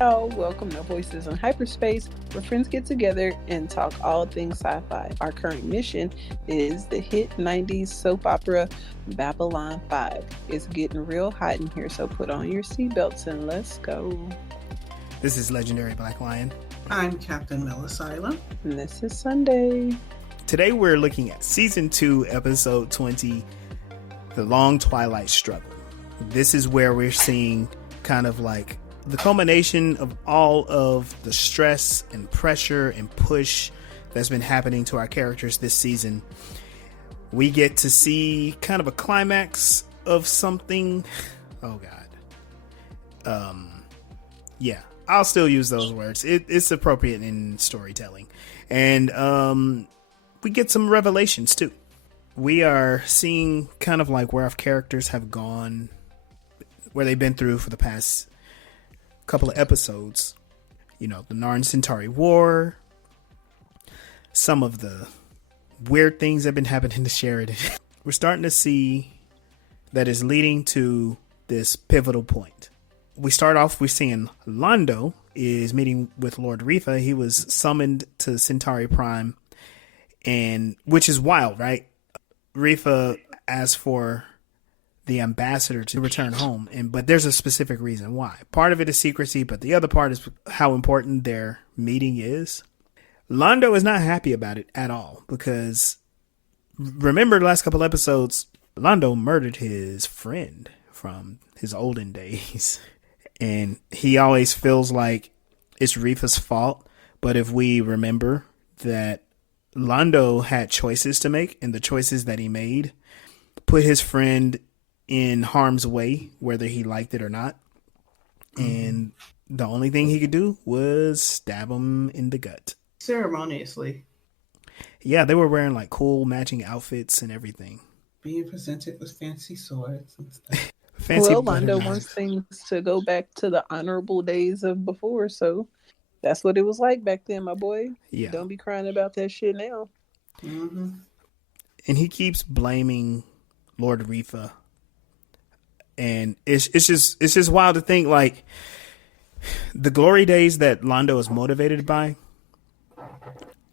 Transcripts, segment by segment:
Hello, welcome to Voices in Hyperspace, where friends get together and talk all things sci-fi. Our current mission is the hit 90s soap opera Babylon 5. It's getting real hot in here, so put on your seatbelts and let's go. This is Legendary Black Lion. I'm Captain Melisila. And this is Sunday. Today we're looking at Season 2, Episode 20, The Long Twilight Struggle. This is where we're seeing kind of like the culmination of all of the stress and pressure and push that's been happening to our characters this season. We get to see kind of a climax of something. Oh God. Yeah, I'll still use those words. It's appropriate in storytelling. And we get some revelations too. We are seeing kind of like where our characters have gone, where they've been through for the past couple of episodes. You know, the Narn-Centauri War, some of the weird things that have been happening to Sheridan. We're starting to see that is leading to this pivotal point. We start off, we're seeing Londo is meeting with Lord Rifa. He was summoned to Centauri Prime, and which is wild, right? Rifa asked for the ambassador to return home, but there's a specific reason why. Part of it is secrecy, but the other part is how important their meeting is. Londo is not happy about it at all, because remember the last couple episodes, Londo murdered his friend from his olden days, and he always feels like it's Rifa's fault. But if we remember that Londo had choices to make, and the choices that he made put his friend in harm's way, whether he liked it or not. And the only thing he could do was stab him in the gut. Ceremoniously. Yeah, they were wearing like cool matching outfits and everything. Being presented with fancy swords and stuff. Fancy well, Londo wants things to go back to the honorable days of before, so that's what it was like back then, my boy. Yeah. Don't be crying about that shit now. Mm-hmm. And he keeps blaming Lord Rifa. And it's just wild to think, like, the glory days that Londo is motivated by,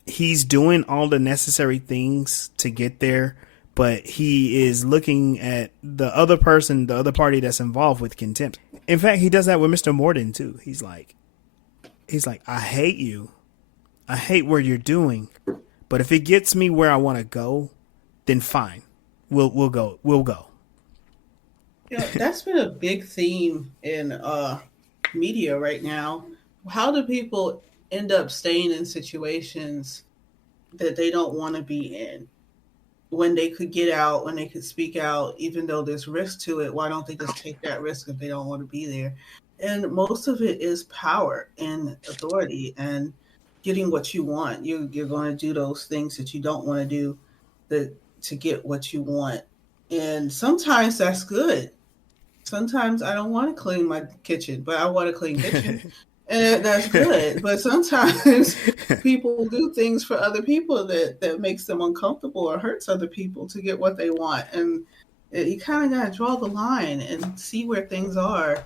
he's doing all the necessary things to get there, but he is looking at the other person, the other party that's involved, with contempt. In fact, he does that with Mr. Morden too. He's like, I hate you. I hate what you're doing. But if it gets me where I want to go, then fine. We'll go. You know, that's been a big theme in media right now. How do people end up staying in situations that they don't want to be in? When they could get out, when they could speak out, even though there's risk to it, why don't they just take that risk if they don't want to be there? And most of it is power and authority and getting what you want. You're going to do those things that you don't want to do to get what you want. And sometimes that's good. Sometimes I don't want to clean my kitchen, but I want a clean kitchen. And that's good. But sometimes people do things for other people that makes them uncomfortable or hurts other people to get what they want. And you kind of got to draw the line and see where things are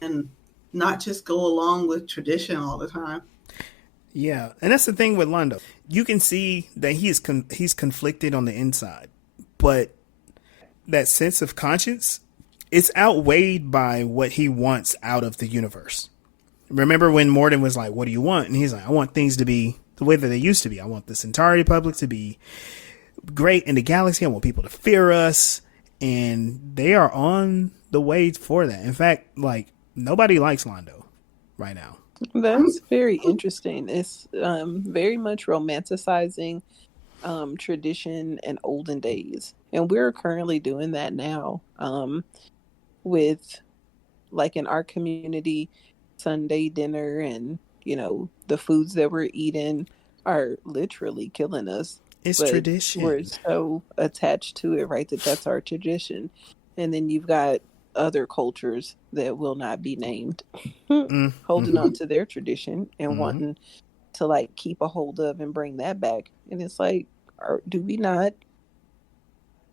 and not just go along with tradition all the time. Yeah, and that's the thing with Londo. You can see that he's conflicted on the inside, but that sense of conscience, it's outweighed by what he wants out of the universe. Remember when Morden was like, what do you want? And he's like, I want things to be the way that they used to be. I want the Centauri Republic to be great in the galaxy. I want people to fear us. And they are on the way for that. In fact, like, nobody likes Londo right now. That's very interesting. It's very much romanticizing tradition and olden days. And we're currently doing that now with, like, in our community, Sunday dinner and, you know, the foods that we're eating are literally killing us. It's tradition. We're so attached to it, right? That's our tradition. And then you've got other cultures that will not be named holding on to their tradition and wanting to, like, keep a hold of and bring that back. And it's like, do we not,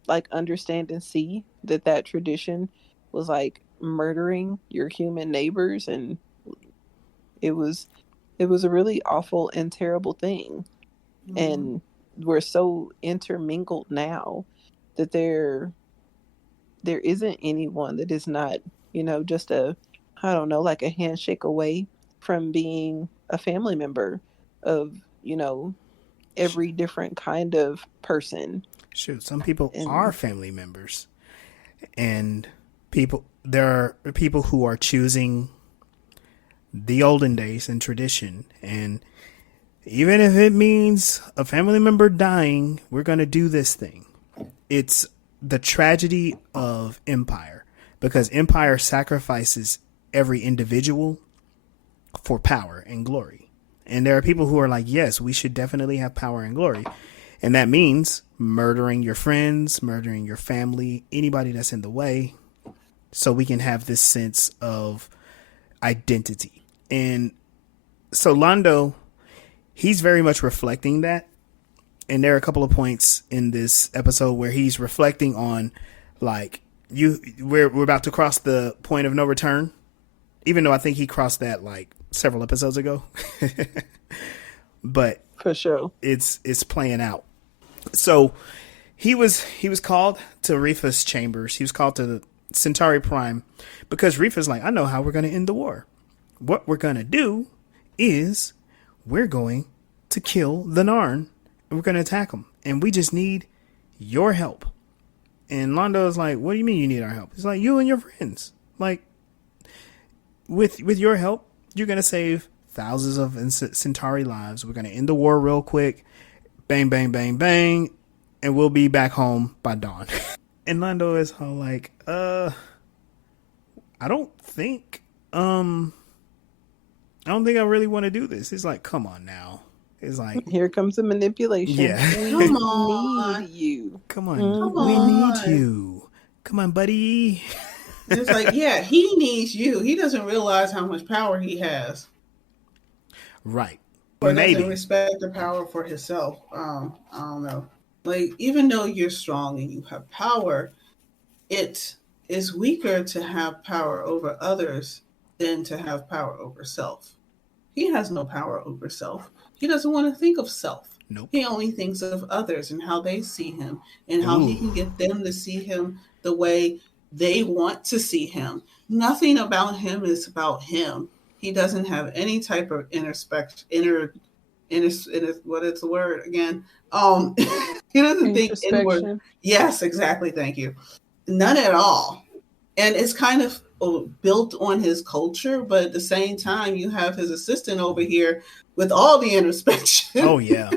like, understand and see that tradition was, like, murdering your human neighbors and was it was a really awful and terrible thing. Mm-hmm. And we're so intermingled now that there isn't anyone that is not, just a, I don't know, like a handshake away from being a family member of, every different kind of person. Shoot, some people are And family members, and there are people who are choosing the olden days and tradition, and even if it means a family member dying, we're going to do this thing. It's the tragedy of empire, because empire sacrifices every individual for power and glory. And there are people who are like, yes, we should definitely have power and glory. And that means murdering your friends, murdering your family, anybody that's in the way, so we can have this sense of identity. And so Londo, he's very much reflecting that. And there are a couple of points in this episode where he's reflecting on, like, we're about to cross the point of no return, even though I think he crossed that like several episodes ago. But for sure, it's playing out. So he was called to Rifa's chambers. He was called to the Centauri Prime because Rifa's like, I know how we're going to end the war. What we're going to do is we're going to kill the Narn. We're going to attack them. And we just need your help. And Londo is like, what do you mean you need our help? It's like, you and your friends. Like, with your help, you're going to save thousands of Centauri lives. We're going to end the war real quick. Bang, bang, bang, bang. And we'll be back home by dawn. And Londo is all like, I don't think I really want to do this. He's like, come on now. It's like, here comes the manipulation. Yeah. We Come on. need you. Come on. Come We on. need you. Come on, buddy. It's like, yeah, he needs you. He doesn't realize how much power he has. Right. Or Maybe. doesn't respect the power for himself. I don't know. Like, even though you're strong and you have power, it is weaker to have power over others than to have power over self. He has no power over self. He doesn't want to think of self. Nope. He only thinks of others and how they see him and how he can get them to see him the way they want to see him. Nothing about him is about him. He doesn't have any type of what is the word again? He doesn't think inward. Yes, exactly. Thank you. None at all. And it's kind of built on his culture, but at the same time, you have his assistant over here with all the introspection. Oh yeah.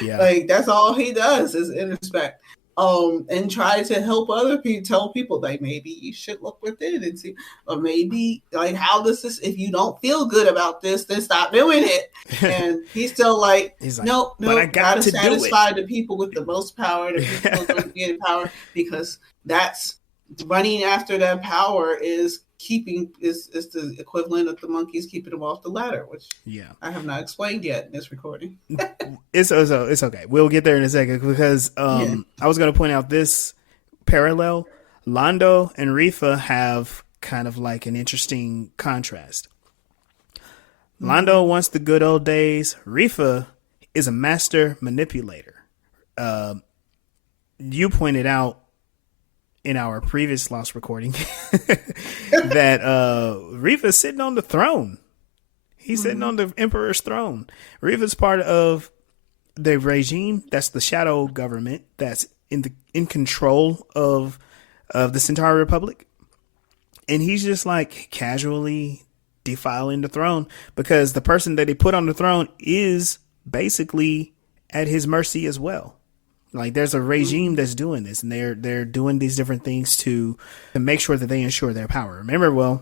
Yeah. Like, that's all he does is introspect. And try to help other people, tell people, like, maybe you should look within and see, or maybe, like, how does this, if you don't feel good about this, then stop doing it. And he's still like, no, I gotta satisfy the people with the most power, the people who don't get power, because that's running after that power is the equivalent of the monkeys keeping them off the ladder, which I have not explained yet in this recording. It's okay. We'll get there in a second because I was going to point out this parallel. Londo and Rifa have kind of like an interesting contrast. Londo wants the good old days. Rifa is a master manipulator. You pointed out in our previous Lost recording that Rifa's sitting on the throne. He's sitting on the Emperor's throne. Rifa's part of the regime. That's the shadow government that's in control of the Centauri Republic. And he's just like casually defiling the throne because the person that they put on the throne is basically at his mercy as well. Like, there's a regime that's doing this, and they're doing these different things to make sure that they ensure their power. Remember,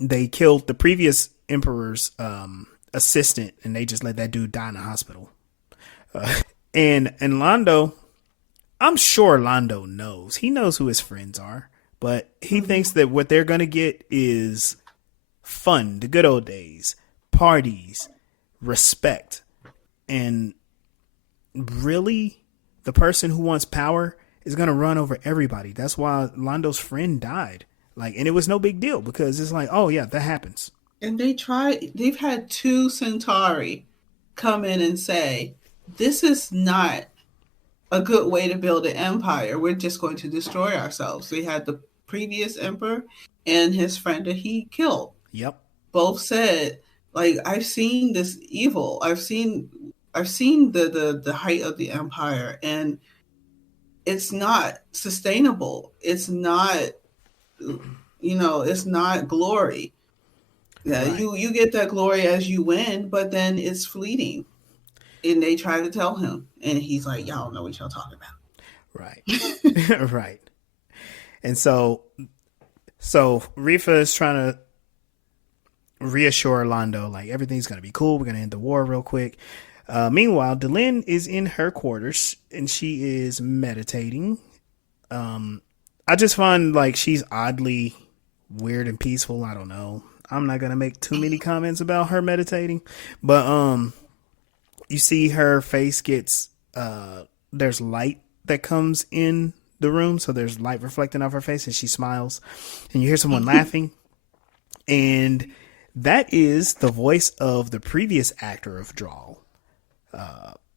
they killed the previous emperor's assistant, and they just let that dude die in the hospital. And Londo, I'm sure Londo knows. He knows who his friends are, but he thinks that what they're going to get is fun, the good old days, parties, respect, and really, the person who wants power is going to run over everybody. That's why Londo's friend died. Like, and it was no big deal because it's like, oh yeah, that happens. And they've had two Centauri come in and say, this is not a good way to build an empire. We're just going to destroy ourselves. We had the previous emperor and his friend that he killed. Yep. Both said, like, I've seen this evil. I've seen the height of the empire, and it's not sustainable. It's not, it's not glory. Yeah, right. You get that glory as you win, but then it's fleeting. And they try to tell him, and he's like, y'all don't know what y'all talking about. Right. Right. And so Rifa is trying to reassure Londo, like, everything's going to be cool. We're going to end the war real quick. Meanwhile, Delenn is in her quarters and she is meditating. I just find like she's oddly weird and peaceful. I don't know. I'm not going to make too many comments about her meditating, but you see her face gets there's light that comes in the room, so there's light reflecting off her face, and she smiles, and you hear someone laughing, and that is the voice of the previous actor of Drawl,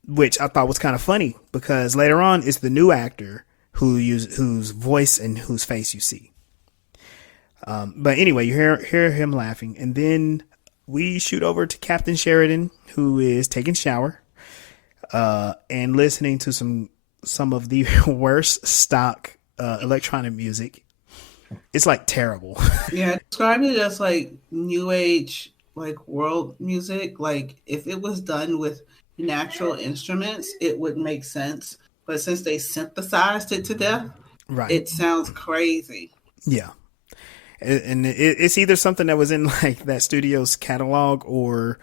which I thought was kind of funny because later on it's the new actor whose voice and whose face you see. But anyway, you hear him laughing, and then we shoot over to Captain Sheridan, who is taking a shower and listening to some of the worst stock electronic music. It's like terrible. Yeah, describe it as like new age, like world music. Like if it was done with natural instruments, it would make sense. But since they synthesized it to death, right, it sounds crazy. Yeah. And it's either something that was in like that studio's catalog or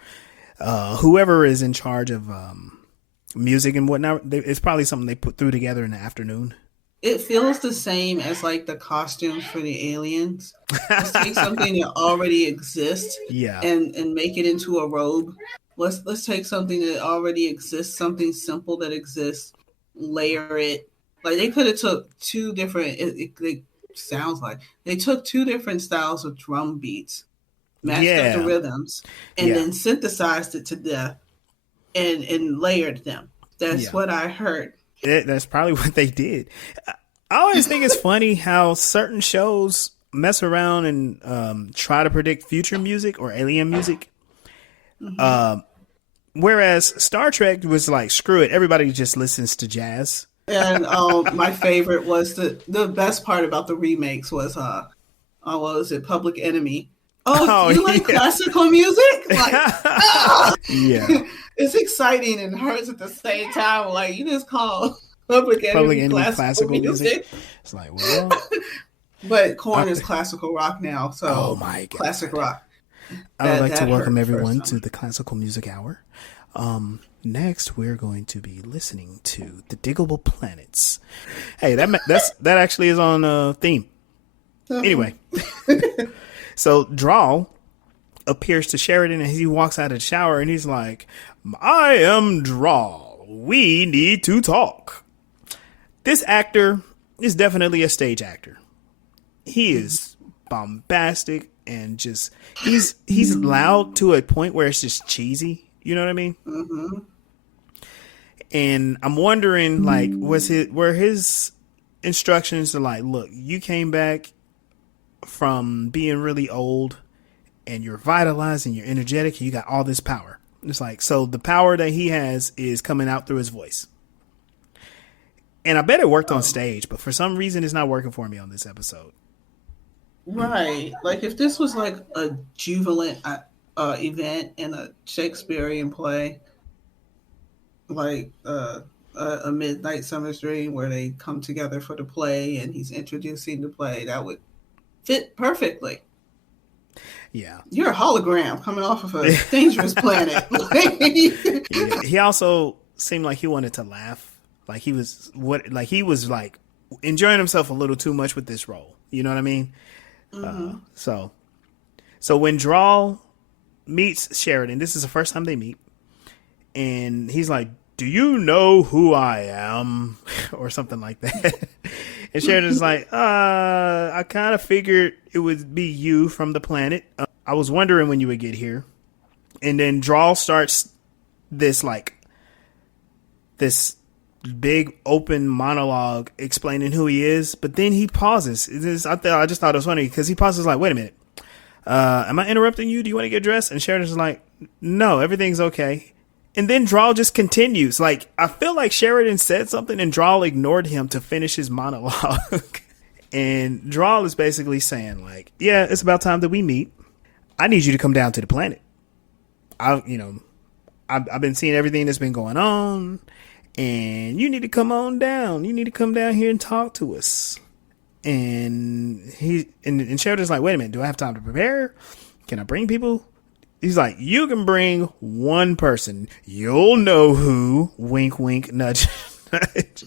whoever is in charge of music and whatnot. It's probably something they put together in the afternoon. It feels the same as like the costumes for the aliens. Let's take something that already exists, yeah, and make it into a robe. Let's take something that already exists, something simple that exists, layer it. Like they could have took two different. It sounds like they took two different styles of drum beats, matched up the rhythms, and then synthesized it to death and layered them. That's what I heard. That's probably what they did. I always think it's funny how certain shows mess around and try to predict future music or alien music. Mm-hmm. Whereas Star Trek was like, screw it, everybody just listens to jazz. And my favorite was the best part about the remakes was what was it, Public Enemy? Oh, you like classical music? Like, yeah, it's exciting and hurts at the same time. Like you just call Public Enemy classical music. It's like, well, but Korn is classical rock now, so oh my God, classic rock. I would like to welcome everyone to the Classical Music Hour. Next, we're going to be listening to The Diggable Planets. Hey, that actually is on theme. Anyway, so Drawl appears to Sheridan and he walks out of the shower and he's like, I am Drawl. We need to talk. This actor is definitely a stage actor. He is bombastic and just he's loud to a point where it's just cheesy. You know what I mean? Mm-hmm. And I'm wondering, like, were his instructions to like, look, you came back from being really old and you're vitalized and you're energetic and you got all this power. It's like, so the power that he has is coming out through his voice. And I bet it worked on stage, but for some reason it's not working for me on this episode. Right. Like if this was like a jubilant event in a Shakespearean play, like a Midnight Summer's Dream, where they come together for the play and he's introducing the play, that would fit perfectly. Yeah, you're a hologram coming off of a dangerous planet. Yeah. He also seemed like he wanted to laugh, like he was like enjoying himself a little too much with this role. You know what I mean? Mm-hmm. So when Drawl meets Sheridan, this is the first time they meet, and he's like, do you know who I am? Or something like that. And Sheridan's like, I kind of figured it would be you from the planet. I was wondering when you would get here. And then Drawl starts this this big open monologue explaining who he is, but then he pauses. I just thought it was funny because he pauses like, wait a minute. Am I interrupting you? Do you want to get dressed? And Sheridan's like, no, everything's okay. And then Drawl just continues. Like, I feel like Sheridan said something and Drawl ignored him to finish his monologue. And Drawl is basically saying, like, yeah, it's about time that we meet. I need you to come down to the planet. I've been seeing everything that's been going on, and you need to come on down. You need to come down here and talk to us. And Sheridan's like, wait a minute, do I have time to prepare? Can I bring people? He's like, you can bring one person. You'll know who. Wink, wink, nudge, nudge.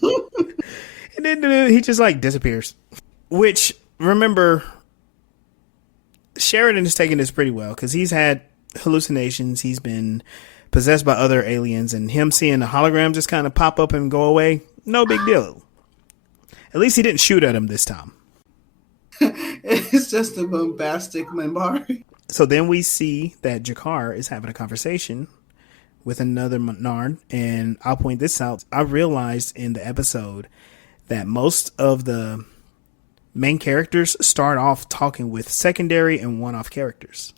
And then he just like disappears. Which, remember, Sheridan is taking this pretty well because he's had hallucinations. He's been possessed by other aliens, and him seeing the hologram just kind of pop up and go away, no big deal. At least he didn't shoot at him this time. It's just a bombastic Mimbari. So then we see that Jakar is having a conversation with another Narn, and I'll point this out. I realized in the episode that most of the main characters start off talking with secondary and one-off characters.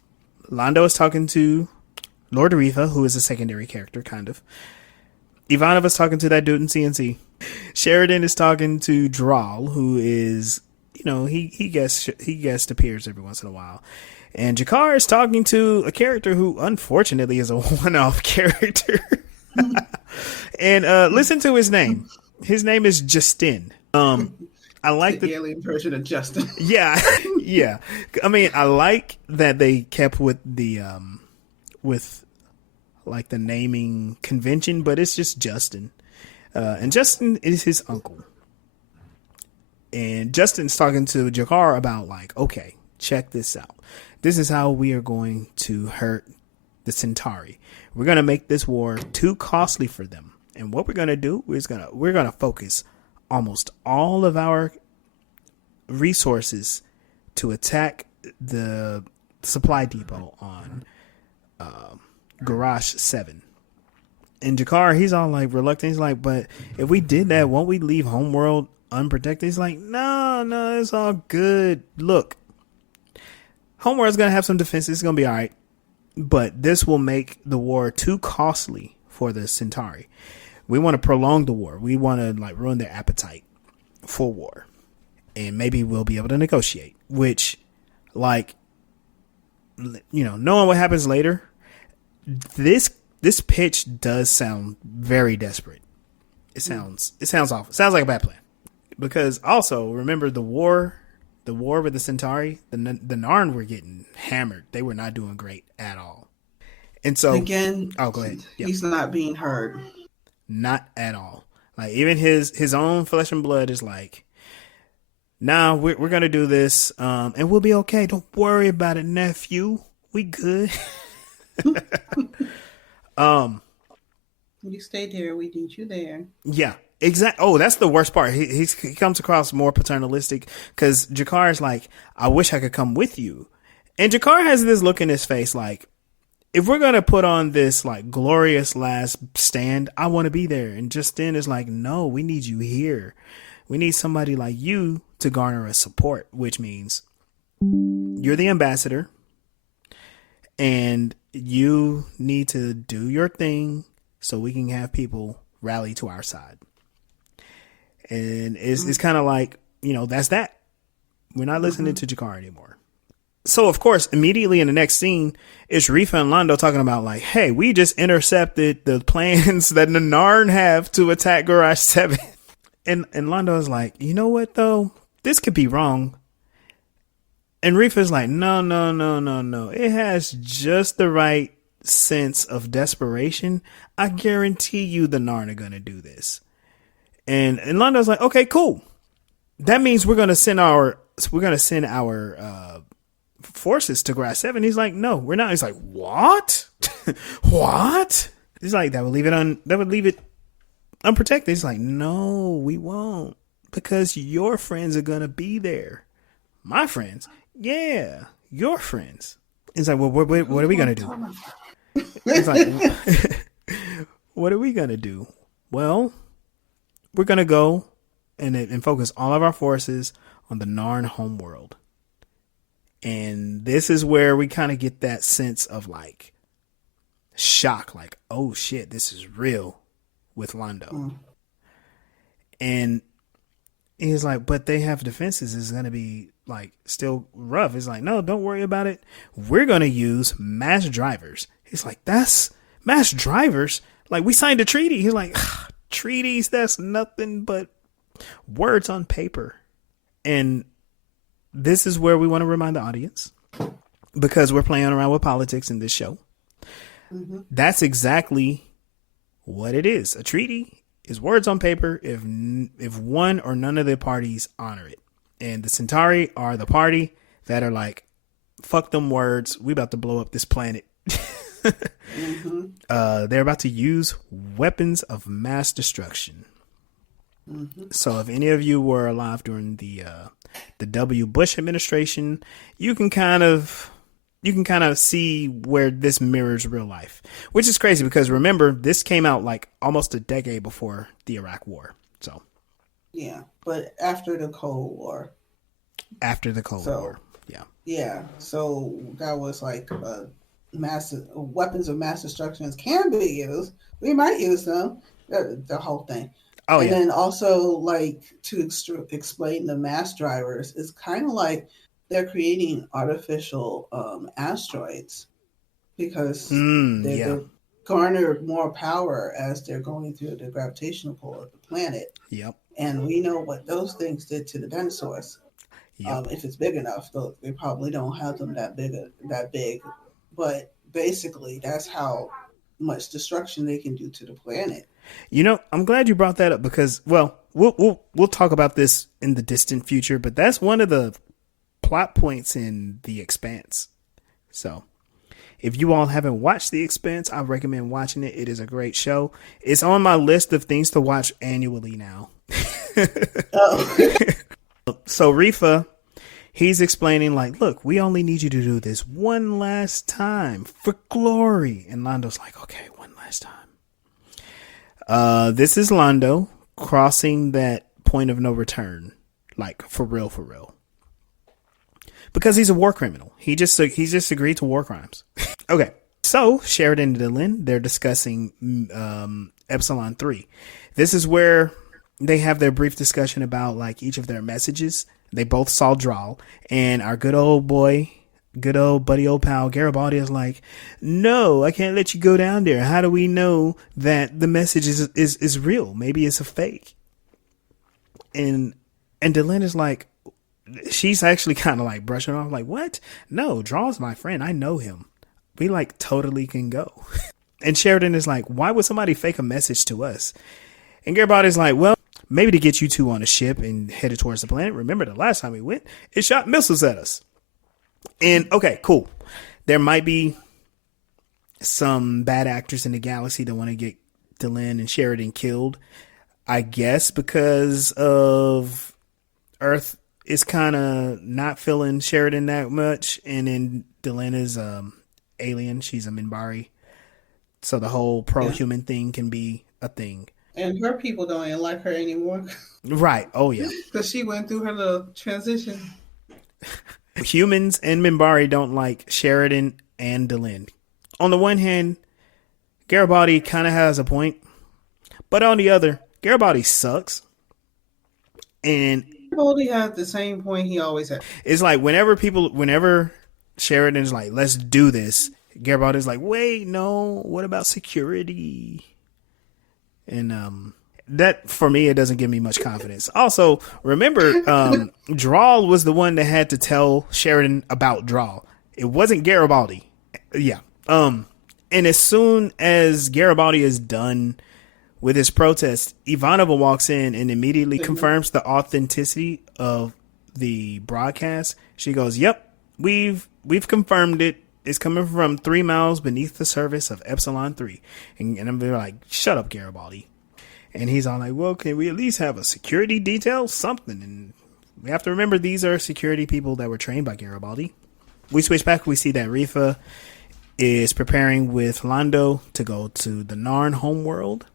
Londo is talking to Lord Aretha, who is a secondary character, kind of. Ivanov is talking to that dude in CNC. Sheridan is talking to Drawl, who is, he guest appears every once in a while. And Jakar is talking to a character who, unfortunately, is a one-off character. And listen to his name. His name is Justin. I like the alien version of Justin. Yeah, yeah. I mean, I like that they kept with the the naming convention, but it's just Justin. And Justin is his uncle. And Justin's talking to Jakar about like, okay, check this out. This is how we are going to hurt the Centauri. We're going to make this war too costly for them. And what we're going to do is we're going to focus almost all of our resources to attack the supply depot on Garage 7. And Jakar, he's all like reluctant. He's like, but if we did that, won't we leave Homeworld unprotected? He's like, no, it's all good. Look, Homeworld's going to have some defenses. It's going to be all right. But this will make the war too costly for the Centauri. We want to prolong the war. We want to like ruin their appetite for war. And maybe we'll be able to negotiate, which like, knowing what happens later, this pitch does sound very desperate. It sounds awful. It sounds like a bad plan. Because also remember the war with the Centauri, the Narn were getting hammered. They were not doing great at all. And so again, go ahead. Yep. He's not being heard. Not at all. Like even his own flesh and blood is like, nah, we're gonna do this, and we'll be okay. Don't worry about it, nephew. We good. You stay there. We need you there. Yeah, exactly. Oh, that's the worst part. He comes across more paternalistic because Jakar is like, I wish I could come with you, and Jakar has this look in his face like, if we're gonna put on this like glorious last stand, I want to be there. And Justin is like, no, we need you here. We need somebody like you to garner us support, which means you're the ambassador and you need to do your thing so we can have people rally to our side. And it's kind of like, that's that. We're not listening to Jakar anymore. So, of course, immediately in the next scene, it's Rifa and Londo talking about like, hey, we just intercepted the plans that the Narn have to attack Garage 7. And Londo is like, you know what, though? This could be wrong. And Rifa's like, no. It has just the right sense of desperation. I guarantee you the Narn are going to do this. And Londo's like, okay, cool. That means we're going to send our forces to Garage 7. He's like, no, we're not. He's like, what? What? He's like, that would leave it unprotected. He's like, no, we won't, because your friends are gonna be there. My friends? Yeah, your friends. He's like, well, what are we gonna do? He's like, Yeah. what are we gonna do? Well, we're gonna go and focus all of our forces on the Narn homeworld. And this is where we kind of get that sense of like shock, like, oh shit, this is real with Londo. And he's like, but they have defenses. It's going to be like still rough. It's like, no, don't worry about it. We're going to use mass drivers. He's like, that's mass drivers. Like, we signed a treaty. He's like, treaties, that's nothing but words on paper. And this is where we want to remind the audience, because we're playing around with politics in this show. Mm-hmm. That's exactly what it is. A treaty is words on paper if one or none of the parties honor it. And the Centauri are the party that are like, fuck them words. We about to blow up this planet. Mm-hmm. They're about to use weapons of mass destruction. Mm-hmm. So if any of you were alive during the W. Bush administration, you can kind of see where this mirrors real life, which is crazy because remember, this came out like almost a decade before the Iraq War. So yeah, but after the Cold War. After the Cold War, yeah. Yeah, so that was like massive weapons of mass destruction can be used. We might use them. The whole thing. Oh, and then also, like, to explain the mass drivers, it's kind of like they're creating artificial asteroids because they garner more power as they're going through the gravitational pull of the planet. Yep. And we know what those things did to the dinosaurs. Yep. If it's big enough, though, they probably don't have them that big. But basically, that's how much destruction they can do to the planet. You know, I'm glad you brought that up because, well, we'll talk about this in the distant future, but that's one of the plot points in The Expanse. So, if you all haven't watched The Expanse, I recommend watching it. It is a great show. It's on my list of things to watch annually now. Oh. So Rifa, he's explaining like, look, we only need you to do this one last time for glory. And Londo's like, okay, one last time. This is Londo crossing that point of no return, like for real. Because he's a war criminal. He's just agreed to war crimes. Okay. So Sheridan and Delenn, they're discussing Epsilon 3. This is where they have their brief discussion about like each of their messages. They both saw Drawl, and our good old buddy old pal Garibaldi is like, no, I can't let you go down there. How do we know that the message is real? Maybe it's a fake. And Delenn is like, she's actually kind of like brushing off like, what? No, Draw's my friend. I know him. We like totally can go. And Sheridan is like, why would somebody fake a message to us? And Garibaldi's like, well, maybe to get you two on a ship and headed towards the planet. Remember the last time we went, it shot missiles at us. And okay, cool. There might be some bad actors in the galaxy that want to get Delenn and Sheridan killed. I guess because of Earth is kind of not feeling Sheridan that much. And then Delenn is alien. She's a Minbari. So the whole pro-human thing can be a thing. And her people don't even like her anymore. Right. Oh, yeah. Because she went through her little transition. Humans and Minbari don't like Sheridan and Delenn. On the one hand, Garibaldi kind of has a point. But on the other, Garibaldi sucks. And Garibaldi has the same point he always had. It's like whenever Sheridan's like, let's do this, Garibaldi's like, wait, no, what about security? And that, for me, it doesn't give me much confidence. Also, remember, Drawl was the one that had to tell Sheridan about Drawl. It wasn't Garibaldi. Yeah. And as soon as Garibaldi is done with his protest, Ivanova walks in and immediately confirms the authenticity of the broadcast. She goes, yep, we've confirmed it. It's coming from 3 miles beneath the surface of Epsilon 3. And I'm like, shut up, Garibaldi. And he's all like, well, can we at least have a security detail? Something. And we have to remember these are security people that were trained by Garibaldi. we switch back. We see that Rifa is preparing with Londo to go to the Narn homeworld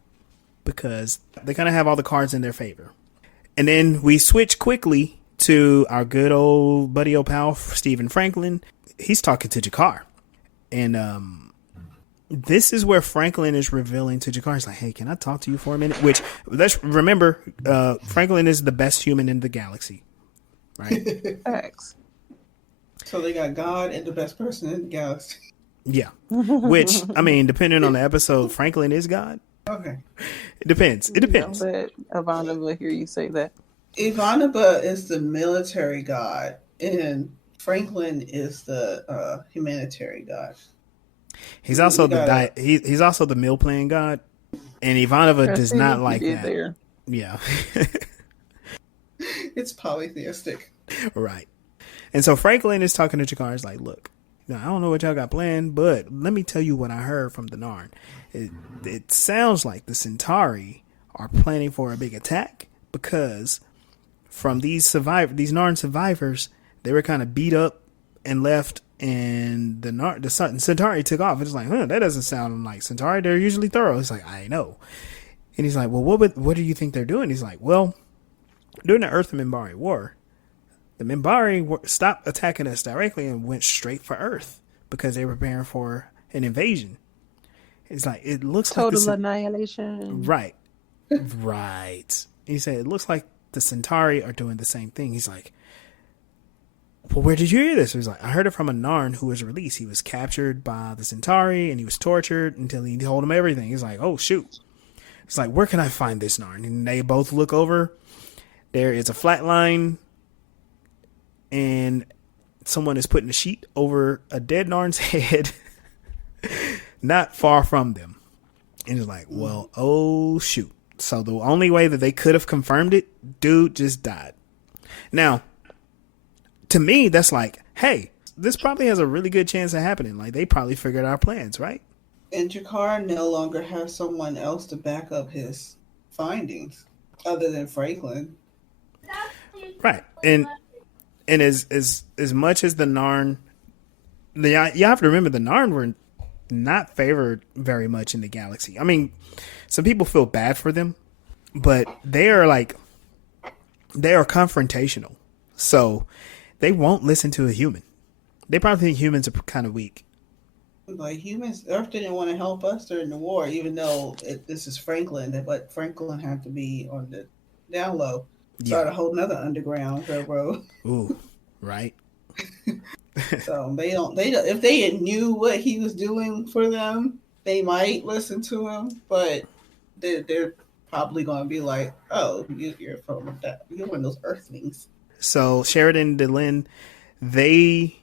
because they kind of have all the cards in their favor. And then we switch quickly to our good old buddy, old pal, Stephen Franklin. He's talking to Jakar. And this is where Franklin is revealing to Jakar. He's like, hey, can I talk to you for a minute? Which, let's remember, Franklin is the best human in the galaxy. Right? Facts. So they got God and the best person in the galaxy. Yeah. Which, I mean, depending on the episode, Franklin is God. Okay. It depends. It depends. But Ivana will hear you say that. Ivanova is the military god, and Franklin is the humanitarian god. He's also he's also the meal plan god, and Ivanova does not like that. There. Yeah. It's polytheistic. Right. And so Franklin is talking to Jakar. He's like, look, now, I don't know what y'all got planned, but let me tell you what I heard from the Narn. It sounds like the Centauri are planning for a big attack because from these Narn survivors, they were kind of beat up and left, and the Centauri took off. It's like, that doesn't sound like Centauri. They're usually thorough. It's like, I know. And he's like, well, what do you think they're doing? He's like, well, during the Earth-Minbari War, the Minbari stopped attacking us directly and went straight for Earth because they were preparing for an invasion. It's like, it looks like total annihilation. Right. Right. He said, it looks like the Centauri are doing the same thing. He's like, well, where did you hear this? He's like, I heard it from a Narn who was released. He was captured by the Centauri and he was tortured until he told him everything. He's like, oh, shoot. It's like, where can I find this Narn? And they both look over. There is a flat line and someone is putting a sheet over a dead Narn's head not far from them. And it's like, well, oh, shoot. So the only way that they could have confirmed it, dude just died. Now, to me, that's like, hey, this probably has a really good chance of happening. Like, they probably figured our plans, right? And Jakar no longer has someone else to back up his findings other than Franklin. Right. And as much as the Narn, you have to remember the Narn were not favored very much in the galaxy. I mean, some people feel bad for them, but they are confrontational. So they won't listen to a human. They probably think humans are kind of weak. Like humans, Earth didn't want to help us during the war, even though this is Franklin, but Franklin had to be on the down low. Start a whole nother underground railroad. Ooh, right. So they don't. If they knew what he was doing for them, they might listen to him. But they're probably going to be like, "Oh, you're from that. You're one of those Earthlings." So Sheridan, Delenn, they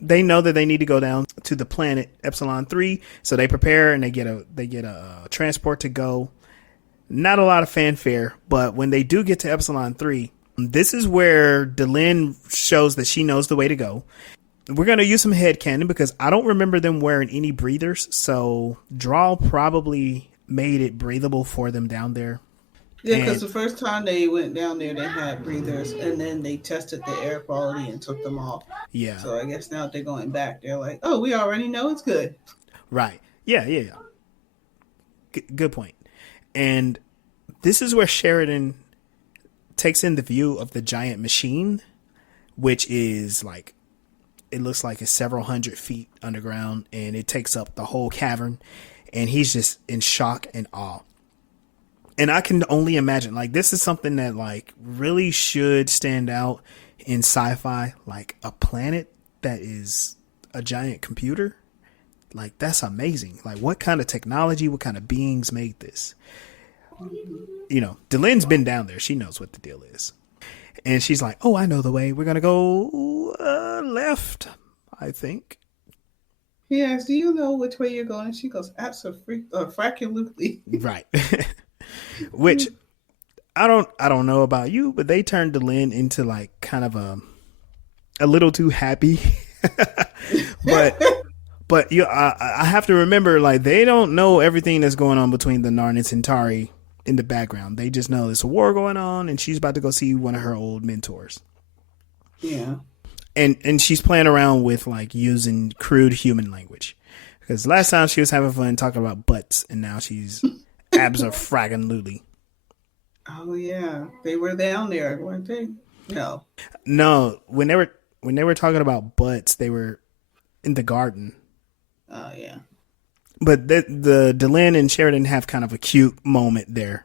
know that they need to go down to the planet Epsilon 3. So they prepare and they get a transport to go. Not a lot of fanfare, but when they do get to Epsilon 3, this is where Delenn shows that she knows the way to go. We're going to use some headcanon because I don't remember them wearing any breathers. So Drawl probably made it breathable for them down there. Yeah, because the first time they went down there, they had breathers, and then they tested the air quality and took them off. Yeah. So I guess now they're going back. They're like, oh, we already know it's good. Right. Yeah. Good point. And this is where Sheridan takes in the view of the giant machine, which is like, it looks like it's several hundred feet underground, and it takes up the whole cavern, and he's just in shock and awe. And I can only imagine, like, this is something that, like, really should stand out in sci-fi, like a planet that is a giant computer. Like, that's amazing. Like, what kind of technology, what kind of beings made this? You know, Delenn's been down there. She knows what the deal is. And she's like, oh, I know the way. We're going to go left, I think. He asks, do you know which way you're going? She goes, absolutely. Right. Which I don't know about you, but they turned Delenn into like kind of a little too happy. but you, I have to remember, like, they don't know everything that's going on between the Narn and Centauri in the background. They just know there's a war going on, and she's about to go see one of her old mentors. Yeah. And she's playing around with like using crude human language. Because last time she was having fun talking about butts, and now she's abso-fraggin-lutely. Oh yeah, they were down there, weren't they? No. No, when they were talking about butts, they were in the garden. Oh yeah. But the Delenn and Sheridan have kind of a cute moment there,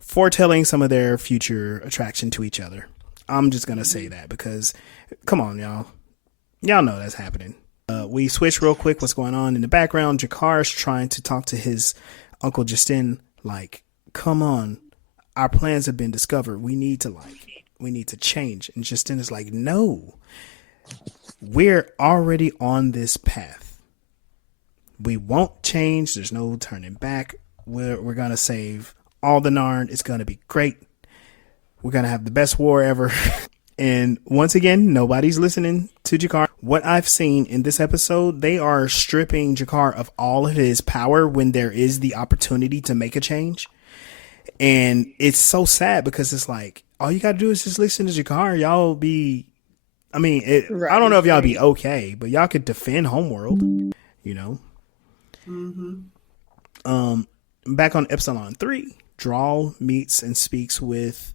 foretelling some of their future attraction to each other. I'm just gonna say that because, come on, y'all know that's happening. We switch real quick. What's going on in the background? Jakar's trying to talk to his uncle Justin. Like, come on, our plans have been discovered. We need to change. And Justin is like, no, we're already on this path. We won't change. There's no turning back. We're going to save all the Narn. It's going to be great. We're going to have the best war ever. And once again, nobody's listening to Jakar. What I've seen in this episode, they are stripping Jakar of all of his power when there is the opportunity to make a change. And it's so sad because it's like, all you got to do is just listen to Jakar. Y'all be, I mean, I don't know if y'all be okay, but y'all could defend Homeworld, you know? Mm-hmm. Back on Epsilon 3, Drawl meets and speaks with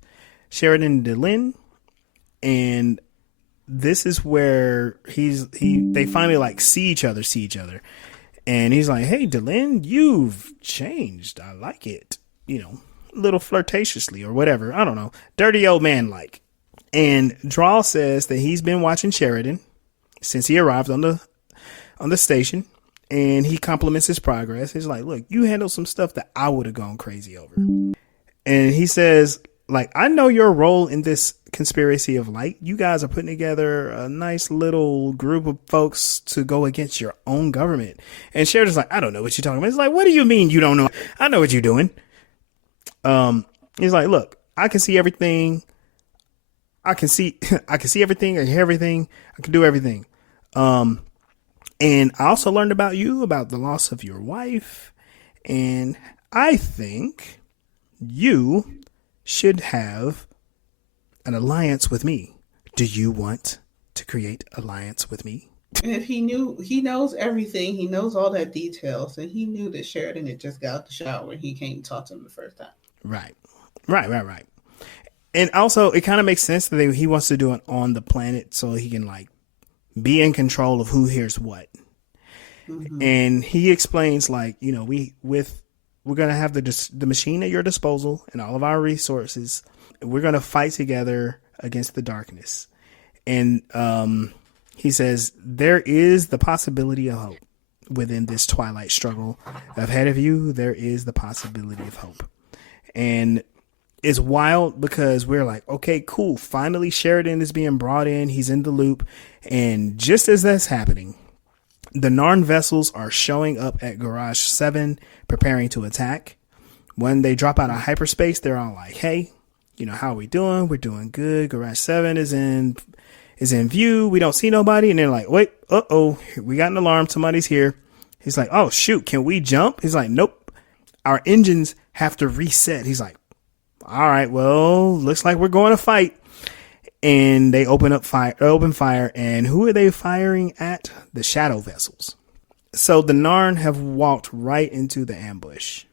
Sheridan and Delenn, and this is where they finally like see each other, and he's like, "Hey, Delenn, you've changed. I like it. You know, a little flirtatiously or whatever. I don't know, dirty old man like." And Drawl says that he's been watching Sheridan since he arrived on the station. And he compliments his progress. He's like, look, you handled some stuff that I would have gone crazy over. And he says, like, I know your role in this conspiracy of light. You guys are putting together a nice little group of folks to go against your own government. And Sheridan's like, I don't know what you're talking about. He's like, what do you mean you don't know? I know what you're doing. He's like, look, I can see everything. I can see everything. I hear everything. I can do everything. And I also learned about you, about the loss of your wife. And I think you should have an alliance with me. Do you want to create alliance with me? And if he knows everything, he knows all that details, and he knew that Sheridan had just got out the shower when he came to talk to him the first time. Right. And also, it kind of makes sense that he wants to do it on the planet so he can, like, be in control of who hears what. Mm-hmm. And he explains, like, you know, we're going to have the machine at your disposal and all of our resources. We're going to fight together against the darkness. And he says there is the possibility of hope within this Twilight struggle ahead of you. There is the possibility of hope. And it's wild because we're like, okay, cool. Finally, Sheridan is being brought in. He's in the loop. And just as that's happening, the Narn vessels are showing up at Garage 7, preparing to attack. When they drop out of hyperspace, they're all like, hey, you know, how are we doing? We're doing good. Garage 7 is in view. We don't see nobody. And they're like, wait, we got an alarm. Somebody's here. He's like, oh, shoot, can we jump? He's like, nope. Our engines have to reset. He's like, all right, well, looks like we're going to fight. And they open fire. And who are they firing at? The shadow vessels. So the Narn have walked right into the ambush.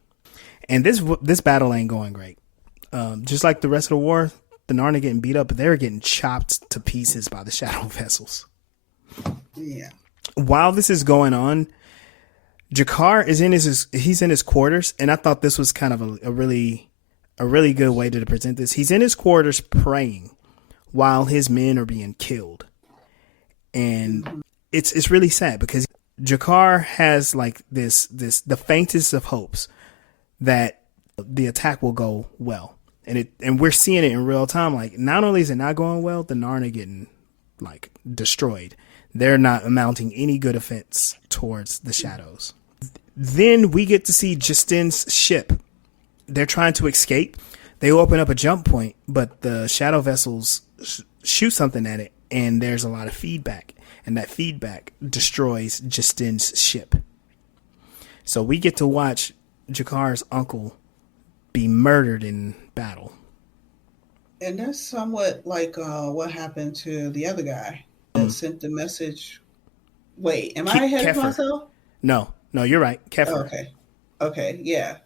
And this battle ain't going great. Just like the rest of the war, the Narn are getting beat up, but they're getting chopped to pieces by the shadow vessels. Yeah. While this is going on, Jakar is in his quarters, and I thought this was kind of a really good way to present this. He's in his quarters praying while his men are being killed. And it's really sad because Jakar has like the faintest of hopes that the attack will go well. And we're seeing it in real time. Like, not only is it not going well, the Narn are getting like destroyed. They're not amounting any good offense towards the shadows. Then we get to see Justin's ship. They're trying to escape. They open up a jump point, but the shadow vessels shoot something at it, and there's a lot of feedback, and that feedback destroys Justin's ship. So we get to watch Jakar's uncle be murdered in battle. And that's somewhat like what happened to the other guy. that sent the message. Wait, am I ahead of Kefir. myself? No, you're right. Kefir. Okay, yeah.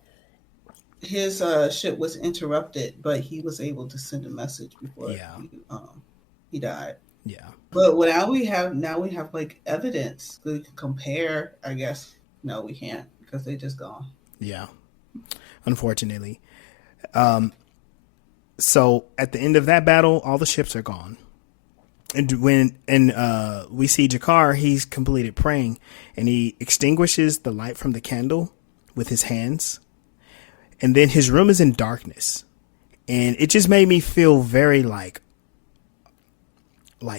His ship was interrupted, but he was able to send a message before he died. Yeah. But now we have like evidence we can compare. I guess no, we can't because they just gone. Yeah. Unfortunately. So at the end of that battle, all the ships are gone. And we see Jakar, he's completed praying, and he extinguishes the light from the candle with his hands. And then his room is in darkness. And it just made me feel very like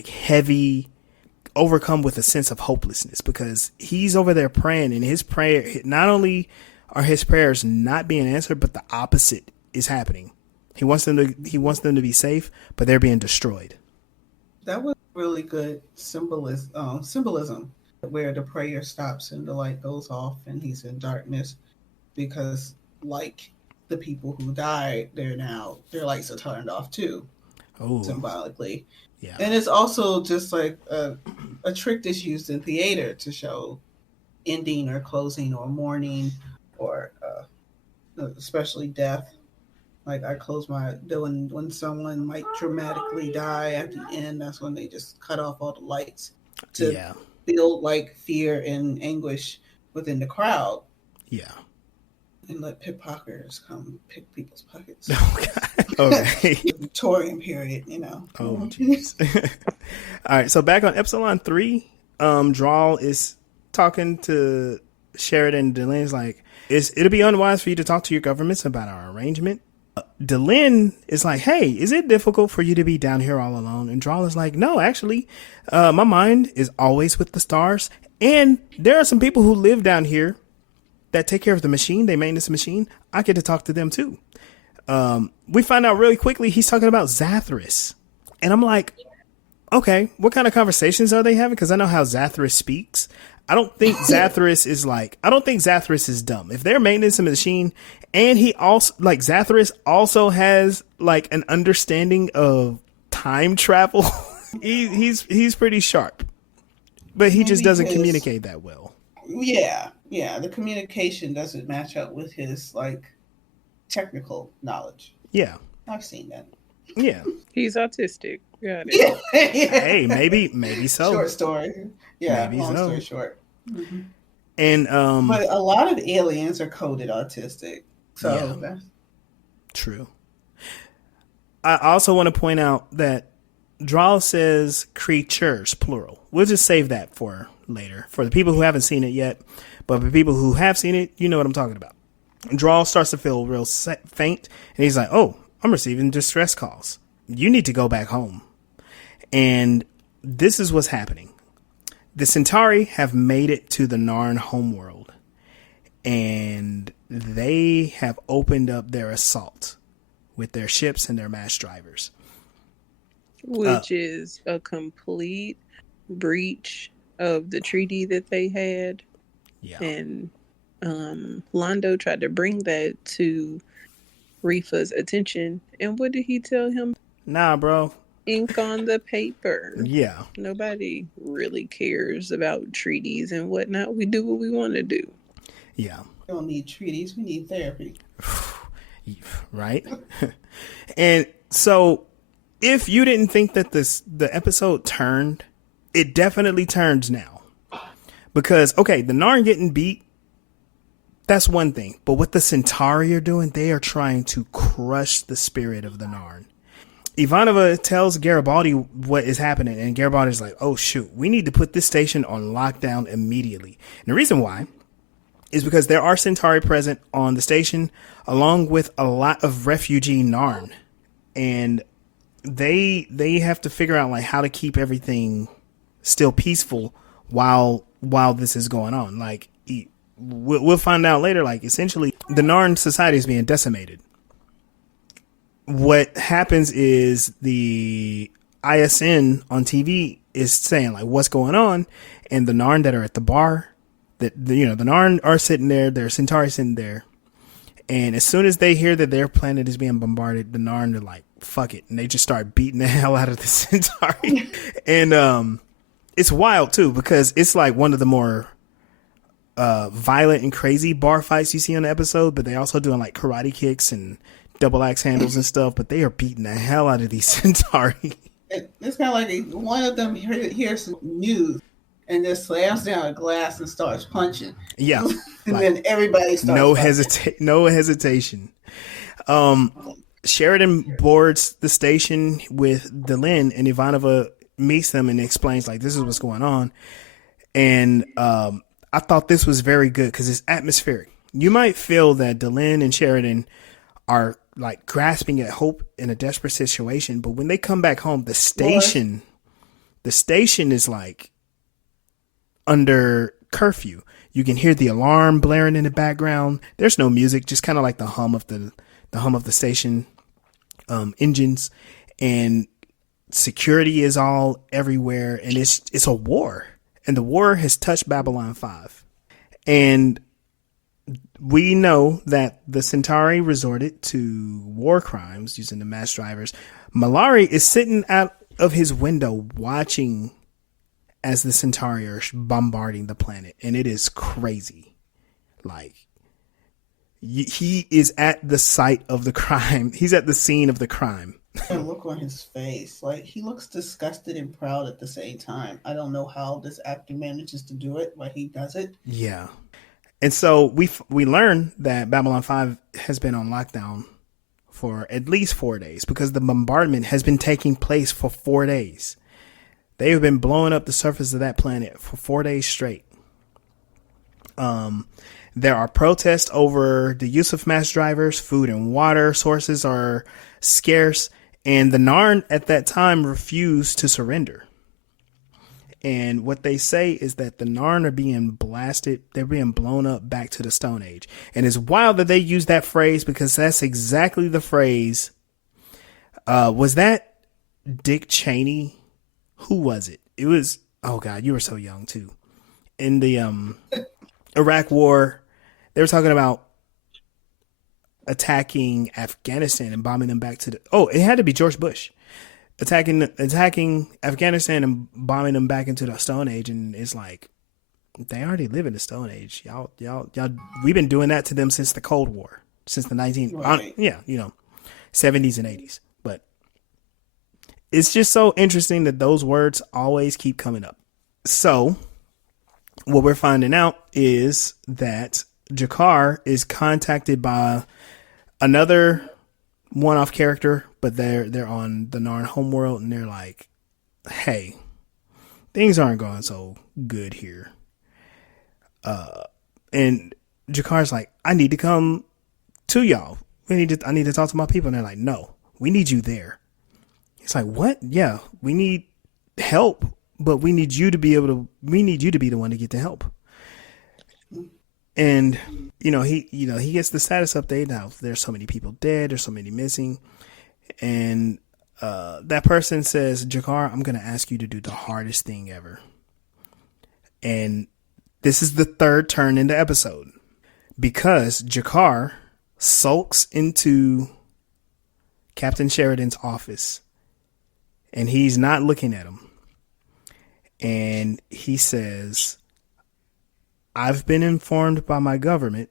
heavy, overcome with a sense of hopelessness, because he's over there praying, and his prayer, not only are his prayers not being answered, but the opposite is happening. He wants them to be safe, but they're being destroyed. That was really good symbolism where the prayer stops and the light goes off and he's in darkness, because like the people who died, their lights are turned off too. Oh. Symbolically. Yeah. And it's also just like a trick that's used in theater to show ending or closing or mourning or especially death. Like I close when someone might dramatically die at the end, that's when they just cut off all the lights to build like fear and anguish within the crowd. Yeah. And let pickpocketers come pick people's pockets. Oh, God. Okay. The Victorian period, Oh, jeez. All right. So back on Epsilon 3, Drawl is talking to Sheridan and Delenn. Is like, it'll be unwise for you to talk to your governments about our arrangement. Delenn is like, hey, is it difficult for you to be down here all alone? And Drawl is like, no, actually, my mind is always with the stars. And there are some people who live down here that take care of the machine. They maintain the machine. I get to talk to them too. We find out really quickly he's talking about Zathras. And I'm like, okay, what kind of conversations are they having? Because I know how Zathras speaks. I don't think Zathras is dumb. If they're maintaining a machine, and he also, like, Zathras also has like an understanding of time travel. he's pretty sharp, but he just doesn't communicate that well. Yeah. The communication doesn't match up with his like technical knowledge. Yeah, I've seen that. Yeah, he's autistic. Got it. Hey, maybe so. Short story. Yeah, maybe long story short. Mm-hmm. And but a lot of aliens are coded autistic. So that's true. I also want to point out that Drawl says creatures, plural. We'll just save that for later for the people who haven't seen it yet. But for people who have seen it, you know what I'm talking about. Drawl starts to feel real faint, and he's like, oh, I'm receiving distress calls. You need to go back home. And this is what's happening. The Centauri have made it to the Narn homeworld, and they have opened up their assault with their ships and their mass drivers. Which is a complete breach of the treaty that they had. Yeah. And Londo tried to bring that to Rifa's attention. And what did he tell him? Nah, bro. Ink on the paper. Yeah. Nobody really cares about treaties and whatnot. We do what we want to do. Yeah. We don't need treaties. We need therapy. Right? And so if you didn't think that the episode turned, it definitely turns now. Because, okay, the Narn getting beat, that's one thing. But what the Centauri are doing, they are trying to crush the spirit of the Narn. Ivanova tells Garibaldi what is happening, and Garibaldi's like, oh, shoot, we need to put this station on lockdown immediately. And the reason why is because there are Centauri present on the station, along with a lot of refugee Narn. And they have to figure out like how to keep everything still peaceful while this is going on. Like, we'll find out later, like, essentially, the Narn society is being decimated. What happens is the ISN on TV is saying, like, what's going on? And the Narn that are at the bar, the Narn are sitting there, their Centauri sitting there. And as soon as they hear that their planet is being bombarded, the Narn are like, fuck it. And they just start beating the hell out of the Centauri. And it's wild too, because it's like one of the more violent and crazy bar fights you see on the episode, but they also doing like karate kicks and double axe handles and stuff, but they are beating the hell out of these Centauri. It's kind of like one of them hears some news and just slams down a glass and starts punching. Yeah. And like, then everybody starts no hesitation. Sheridan boards the station with Delenn, and Ivanova meets them and explains like, this is what's going on. And I thought this was very good because it's atmospheric. You might feel that Delenn and Sheridan are like grasping at hope in a desperate situation, but when they come back home, the station is like under curfew. You can hear the alarm blaring in the background. There's no music, just kind of like the hum of the station engines, and security is all everywhere, and it's a war, and the war has touched Babylon 5. And we know that the Centauri resorted to war crimes using the mass drivers. Malari is sitting out of his window watching as the Centauri are bombarding the planet, and it is crazy. Like, he is at the site of the crime. He's at the scene of the crime. The look on his face, like he looks disgusted and proud at the same time. I don't know how this actor manages to do it, but he does it. Yeah. And so we learn that Babylon 5 has been on lockdown for at least 4 days because the bombardment has been taking place for 4 days. They have been blowing up the surface of that planet for 4 days straight. There are protests over the use of mass drivers. Food and water sources are scarce, and the Narn at that time refused to surrender. And what they say is that the Narn are being blasted. They're being blown up back to the Stone Age. And it's wild that they use that phrase because that's exactly the phrase. Was that Dick Cheney? Who was it? It was, oh God, you were so young too. In the Iraq War, they were talking about attacking Afghanistan and bombing them back to it had to be George Bush. Attacking Afghanistan and bombing them back into the Stone Age, and it's like they already live in the Stone Age. Y'all, we've been doing that to them since the Cold War, since the 70s and 80s. But it's just so interesting that those words always keep coming up. So what we're finding out is that G'Kar is contacted by another one-off character, but they're on the Narn homeworld, and they're like, hey, things aren't going so good here. And G'Kar's like, I need to come to y'all. I need to talk to my people. And they're like, no, we need you there. It's like, what? Yeah, we need help, but we need you to be the one to get the help. And, he gets the status update. Now, there's so many people dead. There's so many missing. And that person says, G'Kar, I'm going to ask you to do the hardest thing ever. And this is the third turn in the episode. Because G'Kar sulks into Captain Sheridan's office. And he's not looking at him. And he says, I've been informed by my government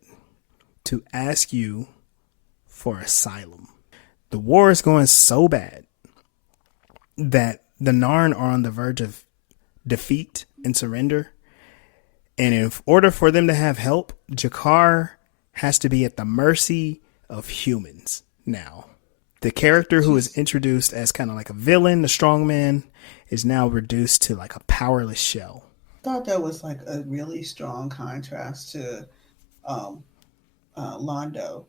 to ask you for asylum. The war is going so bad that the Narn are on the verge of defeat and surrender. And in order for them to have help, G'Kar has to be at the mercy of humans now. The character who is introduced as kind of like a villain, a strongman, is now reduced to like a powerless shell. I thought that was like a really strong contrast to Londo.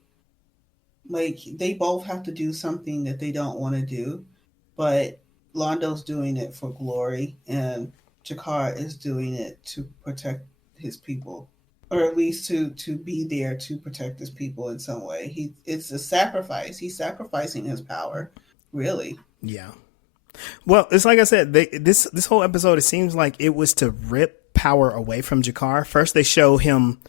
Like, they both have to do something that they don't want to do, but Londo's doing it for glory, and G'Kar is doing it to protect his people, or at least to be there to protect his people in some way. It's a sacrifice. He's sacrificing his power, really. Yeah. Well, it's like I said, this whole episode, it seems like it was to rip power away from G'Kar. First, they show him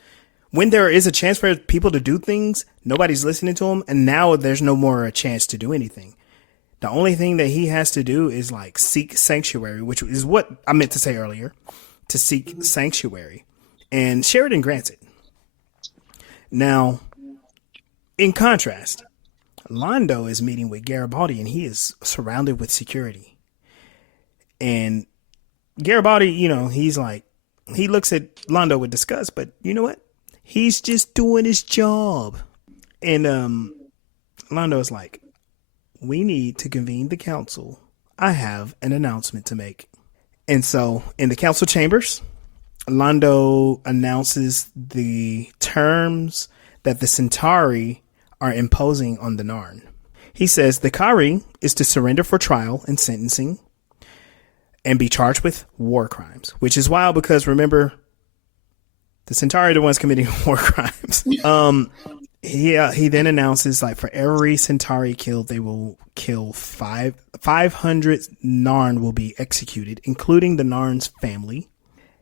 when there is a chance for people to do things, nobody's listening to him, and now there's no more a chance to do anything. The only thing that he has to do is like seek sanctuary, which is what I meant to say earlier, to seek sanctuary. And Sheridan grants it. Now, in contrast, Londo is meeting with Garibaldi and he is surrounded with security. And Garibaldi, he's like, he looks at Londo with disgust, but you know what? He's just doing his job. And Londo is like, we need to convene the council. I have an announcement to make. And so in the council chambers, Londo announces the terms that the Centauri are imposing on the Narn. He says the Kari is to surrender for trial and sentencing and be charged with war crimes, which is wild because remember, the Centauri are the ones committing war crimes. He then announces like for every Centauri killed, they will kill 500 Narn will be executed, including the Narn's family.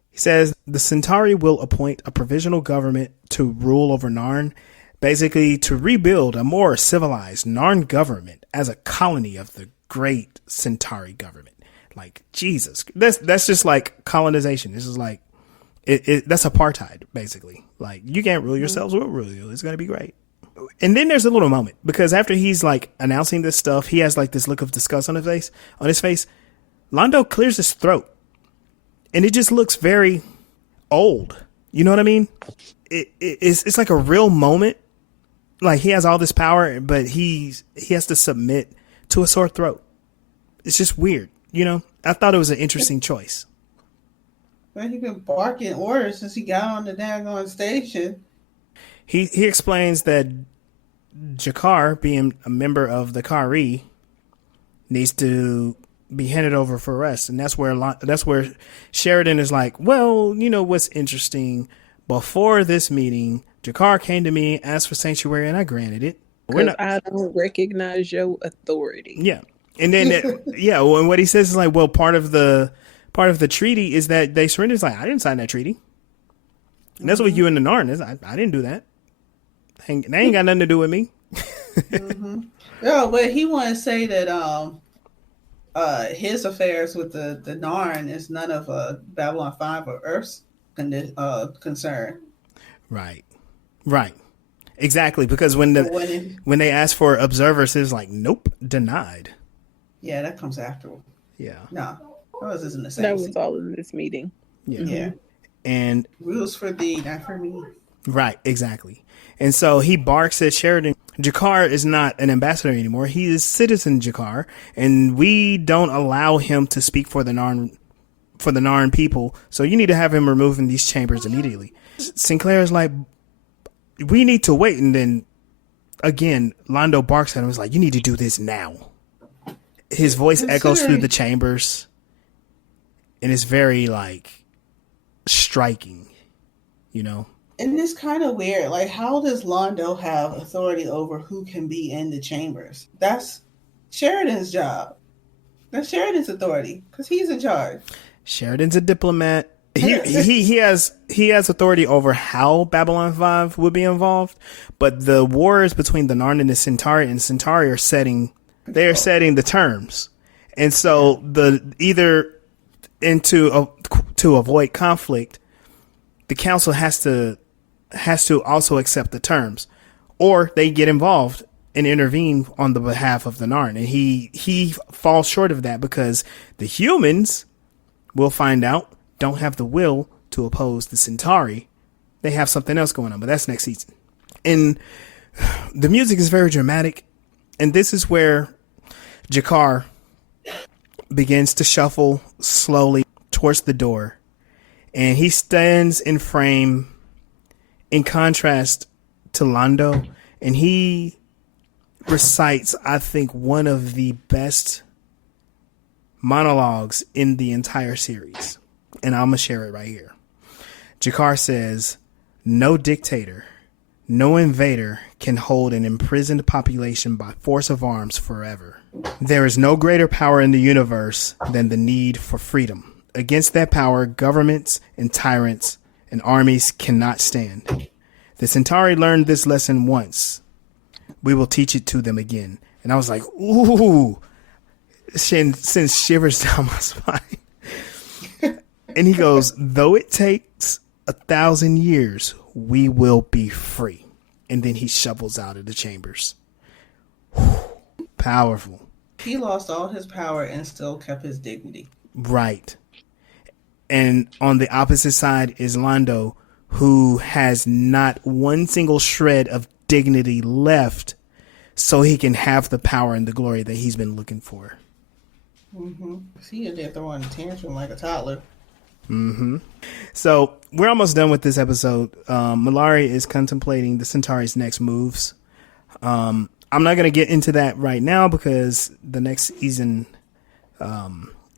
He says the Centauri will appoint a provisional government to rule over Narn, basically to rebuild a more civilized Narn government as a colony of the great Centauri government. Like Jesus, that's just like colonization. This is like that's apartheid, basically. Like you can't rule yourselves, we'll rule you. It's gonna be great. And then there's a little moment because after he's like announcing this stuff, he has like this look of disgust on his face. Londo clears his throat, and it just looks very old. You know what I mean? It's like a real moment. Like he has all this power, but he has to submit to a sore throat. It's just weird. I thought it was an interesting choice. But he been barking orders since he got on the daggone station. He explains that Jakar, being a member of the Kari, needs to be handed over for arrest, and that's where Sheridan is like, well, what's interesting? Before this meeting, Jakar came to me, asked for sanctuary, and I granted it. I don't recognize your authority. Yeah. And then, and what he says is like, well, part of the treaty is that they surrender. It's like, I didn't sign that treaty. And that's what you and the Narn is. I didn't do that. They ain't got nothing to do with me. Mm-hmm. Yeah, but he want to say that his affairs with the Narn is none of Babylon 5 or Earth's concern. Right. Exactly, because when they ask for observers, it's like, nope, denied. Yeah, that comes after. Yeah. No, that was in the same. That was all in this meeting. Yeah. And rules for thee, not for me. Right, exactly. And so he barks at Sheridan. Jakar is not an ambassador anymore. He is citizen Jakar, and we don't allow him to speak for the Narn people. So you need to have him removed from these chambers immediately. Sinclair is like, we need to wait. And then again, Londo barks at him. He's like, you need to do this now. His voice echoes through the chambers, and it's very like striking, And it's kind of weird. Like, how does Londo have authority over who can be in the chambers? That's Sheridan's job. That's Sheridan's authority because he's in charge. Sheridan's a diplomat. He has authority over how Babylon 5 would be involved, but the wars between the Narn and the Centauri are setting the terms, and so to avoid conflict, the council has to also accept the terms, or they get involved and intervene on the behalf of the Narn, and he falls short of that because the humans, we'll find out, don't have the will to oppose the Centauri. They have something else going on, but that's next season. And the music is very dramatic, and this is where Jakar begins to shuffle slowly towards the door, and he stands in frame in contrast to Londo, and he recites, I think, one of the best monologues in the entire series. And I'm going to share it right here. Jakar says, no dictator, no invader can hold an imprisoned population by force of arms forever. There is no greater power in the universe than the need for freedom. Against that power, governments and tyrants and armies cannot stand. The Centauri learned this lesson once. We will teach it to them again. And I was like, ooh, sends shivers down my spine. And he goes, though it takes 1,000 years, we will be free. And then he shovels out of the chambers. Powerful. He lost all his power and still kept his dignity. Right. And on the opposite side is Londo, who has not one single shred of dignity left so he can have the power and the glory that he's been looking for. Mm-hmm. He in there throwing a tantrum like a toddler. Mm-hmm. So we're almost done with this episode. Malari is contemplating the Centauri's next moves. I'm not going to get into that right now because the next season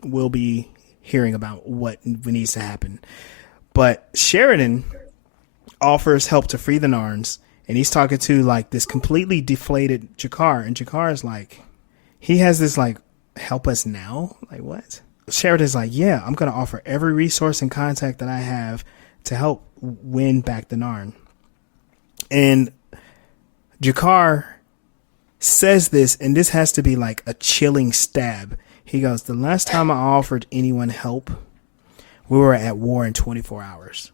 we'll be hearing about what needs to happen. But Sheridan offers help to free the Narns, and he's talking to like this completely deflated Jakar, and Jakar is like, he has this like, help us now? Like what? Sheridan's like, yeah, I'm going to offer every resource and contact that I have to help win back the Narn. And Jakar says this, and this has to be like a chilling stab. He goes, the last time I offered anyone help, we were at war in 24 hours.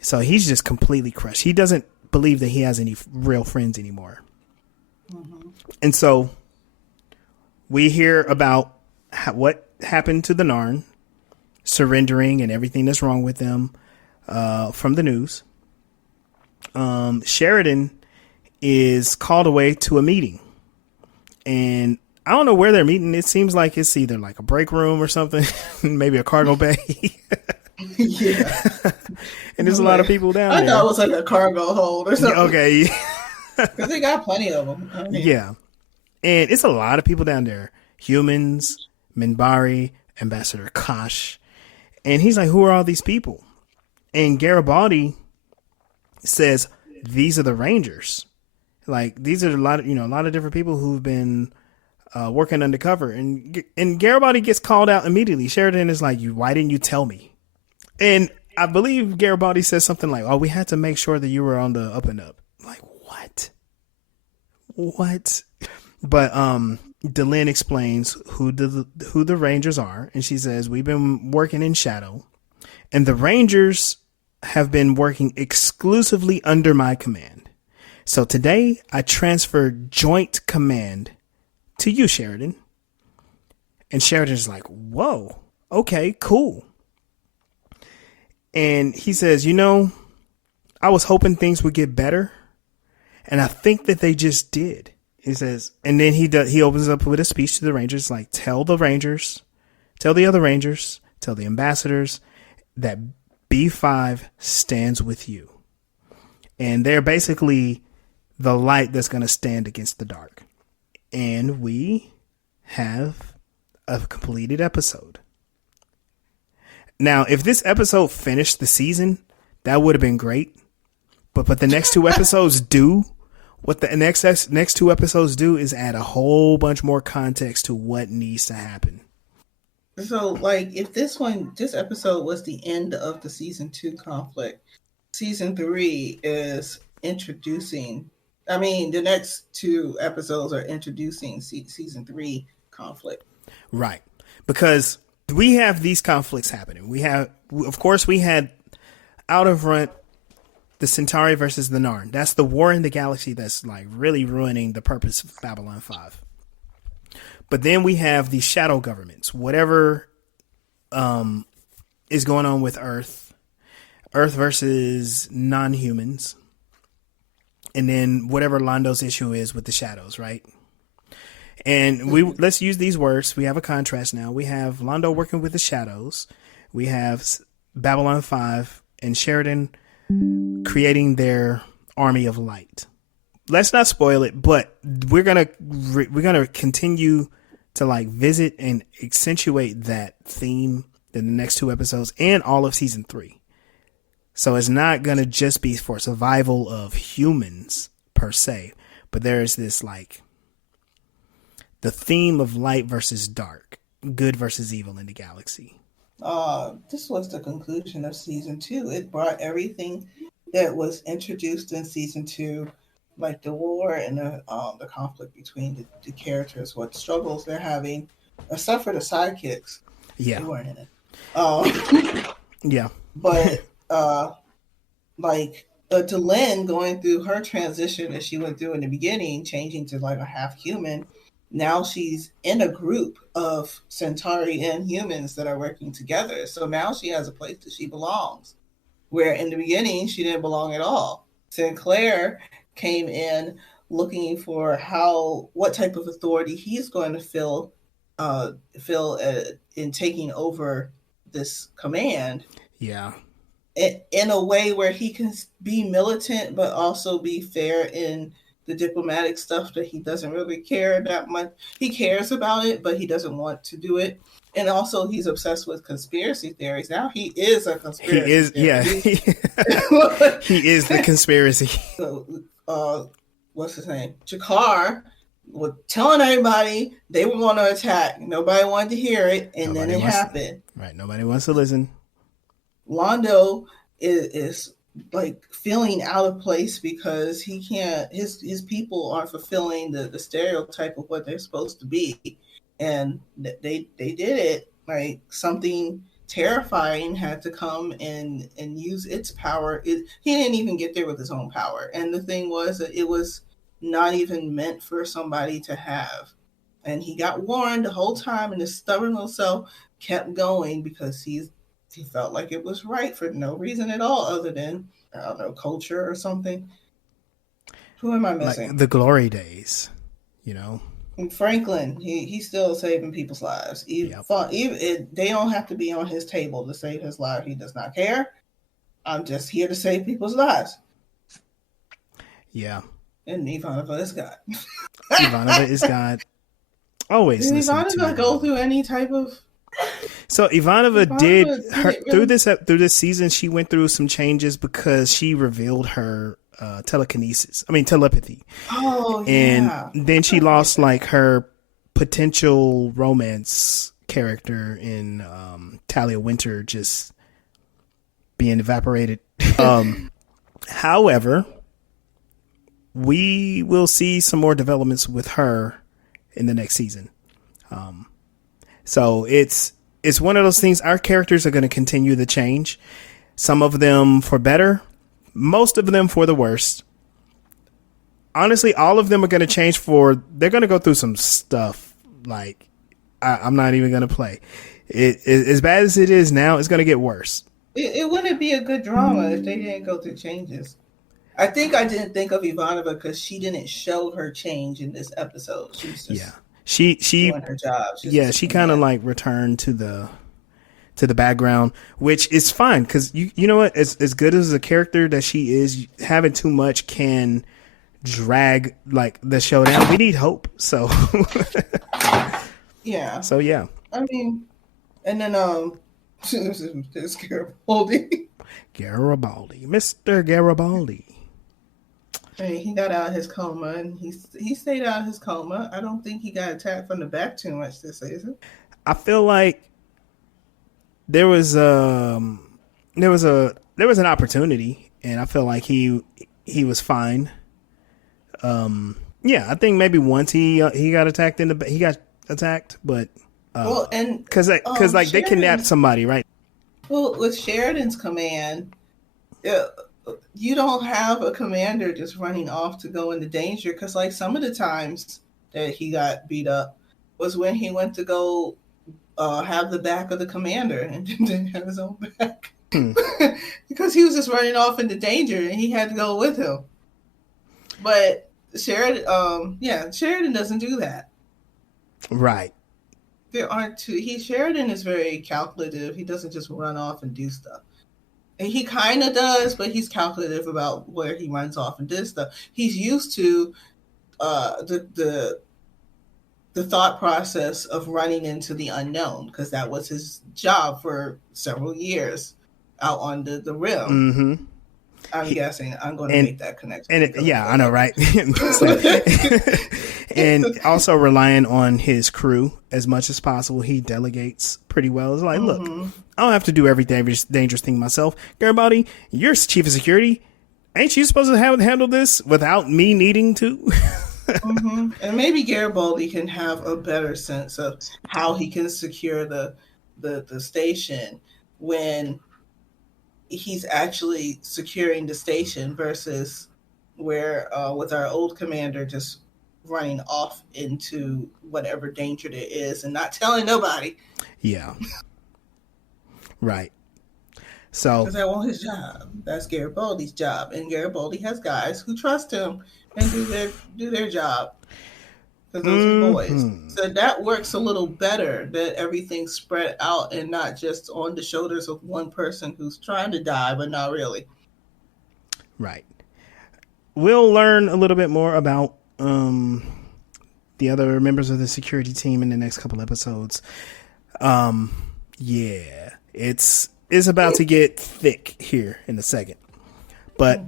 So he's just completely crushed. He doesn't believe that he has any real friends anymore. Mm-hmm. And so we hear about what happened to the Narn, surrendering and everything that's wrong with them from the news. Sheridan is called away to a meeting. And I don't know where they're meeting. It seems like it's either like a break room or something, maybe a cargo bay. Yeah. And there's a lot of people down there. I thought it was like a cargo hold or something. Okay. Because they got plenty of them. I mean. Yeah. And it's a lot of people down there. Humans, Minbari, Ambassador Kosh. And he's like, who are all these people? And Garibaldi says, these are the Rangers. Like, these are a lot of different people who've been working undercover. And Garibaldi gets called out immediately. Sheridan is like, why didn't you tell me? And I believe Garibaldi says something like, oh, we had to make sure that you were on the up and up. Like, what? What? But Delenn explains who the Rangers are. And she says, we've been working in shadow. And the Rangers have been working exclusively under my command. So today I transferred joint command to you, Sheridan. And Sheridan's like, whoa, okay, cool. And he says, I was hoping things would get better. And I think that they just did. He says, and then he opens up with a speech to the Rangers, like, tell the other Rangers, tell the ambassadors that B5 stands with you. And they're basically the light that's going to stand against the dark. And we have a completed episode. Now, if this episode finished the season, that would have been great. But the next two episodes do. What the next two episodes do is add a whole bunch more context to what needs to happen. So, like, if this episode was the end of the season 2 conflict, season 3 is introducing. I mean, the next 2 episodes are introducing season 3 conflict. Right, because we have these conflicts happening. We had Out of Front, the Centauri versus the Narn. That's the war in the galaxy that's like really ruining the purpose of Babylon 5. But then we have these shadow governments. Whatever is going on with Earth versus non-humans. And then whatever Londo's issue is with the shadows, right? And let's use these words. We have a contrast now. We have Londo working with the shadows. We have Babylon 5 and Sheridan creating their army of light. Let's not spoil it, but we're gonna continue to like visit and accentuate that theme in the next 2 episodes and all of season 3. So it's not gonna just be for survival of humans per se, but there is this like the theme of light versus dark, good versus evil in the galaxy. This was the conclusion of season 2. It brought everything that was introduced in season 2, like the war and the conflict between the characters, what struggles they're having, except for the sidekicks. Yeah. They weren't in it. Yeah. But like Delenn going through her transition that she went through in the beginning, changing to like a half human. Now she's in a group of Centauri and humans that are working together. So now she has a place that she belongs. Where in the beginning she didn't belong at all. Sinclair came in looking for what type of authority he's going to feel in taking over this command. Yeah. In a way where he can be militant but also be fair in the diplomatic stuff that he doesn't really care that much. He cares about it, but he doesn't want to do it. And also he's obsessed with conspiracy theories. Now he is a conspiracy theorist. Yeah. He is the conspiracy. So, what's his name? Jakar was telling everybody they were going to attack. Nobody wanted to hear it, and then it happened. Right. Nobody wants to listen. Londo is like feeling out of place because he can't. His people aren't fulfilling the stereotype of what they're supposed to be, and they did it. Like something terrifying had to come and use its power. He didn't even get there with his own power, and the thing was that it was not even meant for somebody to have. And he got warned the whole time, and his stubborn little self kept going because he felt like it was right for no reason at all other than, I don't know, culture or something. Who am I missing? Like the glory days, you know. And Franklin, he's still saving people's lives. They don't have to be on his table to save his life. He does not care. I'm just here to save people's lives. Yeah. And Ivanova is God. Ivanova is God. Always. Did Ivanova go through any type of... So Ivanova did through this season. She went through some changes because she revealed her telepathy. Oh, yeah. And then she lost like her potential romance character in Talia Winter just being evaporated. However, we will see some more developments with her in the next season. So it's one of those things. Our characters are going to continue to change. Some of them for better, most of them for the worst. Honestly, all of them are going to change they're going to go through some stuff. Like I'm not even going to play it. As bad as it is now, it's going to get worse. It wouldn't be a good drama if they didn't go through changes. I didn't think of Ivanova because she didn't show her change in this episode. She was just she doing her job. She kind of like returned to the background, which is fine because you know what, as good as a character that she is, having too much can drag like the show down. We need hope, so yeah. So yeah, I mean, and then there's Garibaldi, Mr. Garibaldi. Hey, he got out of his coma, and he stayed out of his coma. I don't think he got attacked from the back too much this season. I feel like there was an opportunity, and I feel like he was fine. Yeah, I think maybe once he got attacked but because they kidnapped somebody, right? Well, with Sheridan's command, you don't have a commander just running off to go into danger, because like some of the times that he got beat up was when he went to go have the back of the commander and didn't have his own back because he was just running off into danger and he had to go with him. But Sheridan doesn't do that. Right. There aren't two. Sheridan is very calculative. He doesn't just run off and do stuff. And he kind of does, but he's calculative about where he runs off and does stuff. He's used to the thought process of running into the unknown, because that was his job for several years out on the rim. Mm-hmm. I'm guessing I'm going to make that connection. I know, right? And also relying on his crew as much as possible. He delegates pretty well. It's like, look, I don't have to do every dangerous thing myself. Garibaldi, you're chief of security. Ain't you supposed to handle this without me needing to? And maybe Garibaldi can have a better sense of how he can secure the station when he's actually securing the station versus where with our old commander just running off into whatever danger there is and not telling nobody. Yeah. Right. So because that wasn't his job. That's Garibaldi's job, and Garibaldi has guys who trust him and do their job because those are boys. So that works a little better that everything's spread out and not just on the shoulders of one person who's trying to die but not really. Right. We'll learn a little bit more about the other members of the security team in the next couple episodes. Yeah, it's about to get thick here in a second. But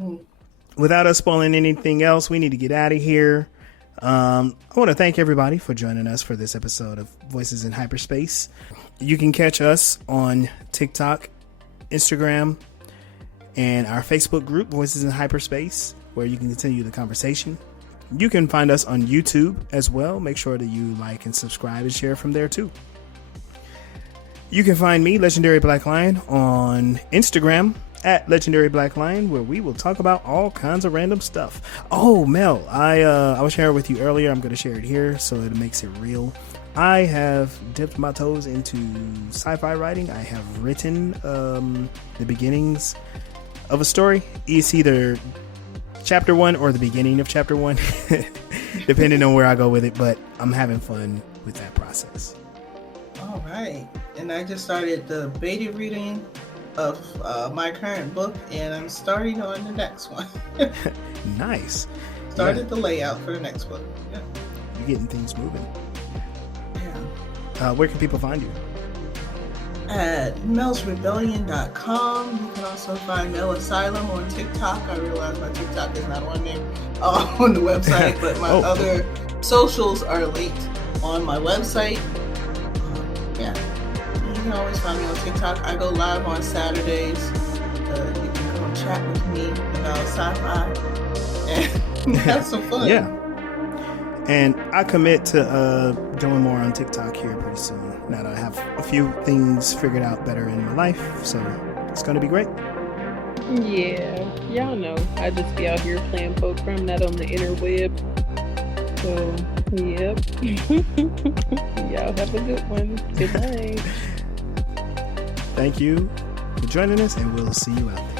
without us spoiling anything else, we need to get out of here. I want to thank everybody for joining us for this episode of Voices in Hyperspace. You can catch us on TikTok, Instagram, and our Facebook group, Voices in Hyperspace, where you can continue the conversation. You can find us on YouTube as well. Make sure that you like and subscribe and share from there too. You can find me, Legendary Black Lion, on Instagram at Legendary Black Lion, where we will talk about all kinds of random stuff. Oh, Mel, I was sharing with you earlier. I'm going to share it here so it makes it real. I have dipped my toes into sci-fi writing. I have written the beginnings of a story. It's either chapter 1 or the beginning of chapter 1, depending on where I go with it, but I'm having fun with that process. All right. And I just started the beta reading of my current book, and I'm starting on the next one. Nice. Started the layout for the next book. Yeah. You're getting things moving. Yeah. Where can people find you? At melsrebellion.com. You can also find Mel Asylum on TikTok. I realize my TikTok is not on there on the website, but my other socials are linked on my website. Yeah. You can always find me on TikTok. I go live on Saturdays. You can come chat with me about sci-fi and have some fun. Yeah. And I commit to doing more on TikTok here pretty soon. Now that I have a few things figured out better in my life, so it's going to be great. Yeah, y'all know I just be out here playing Pokemon, not on the interweb. So, yep. Y'all have a good one. Good night. Thank you for joining us, and we'll see you out there.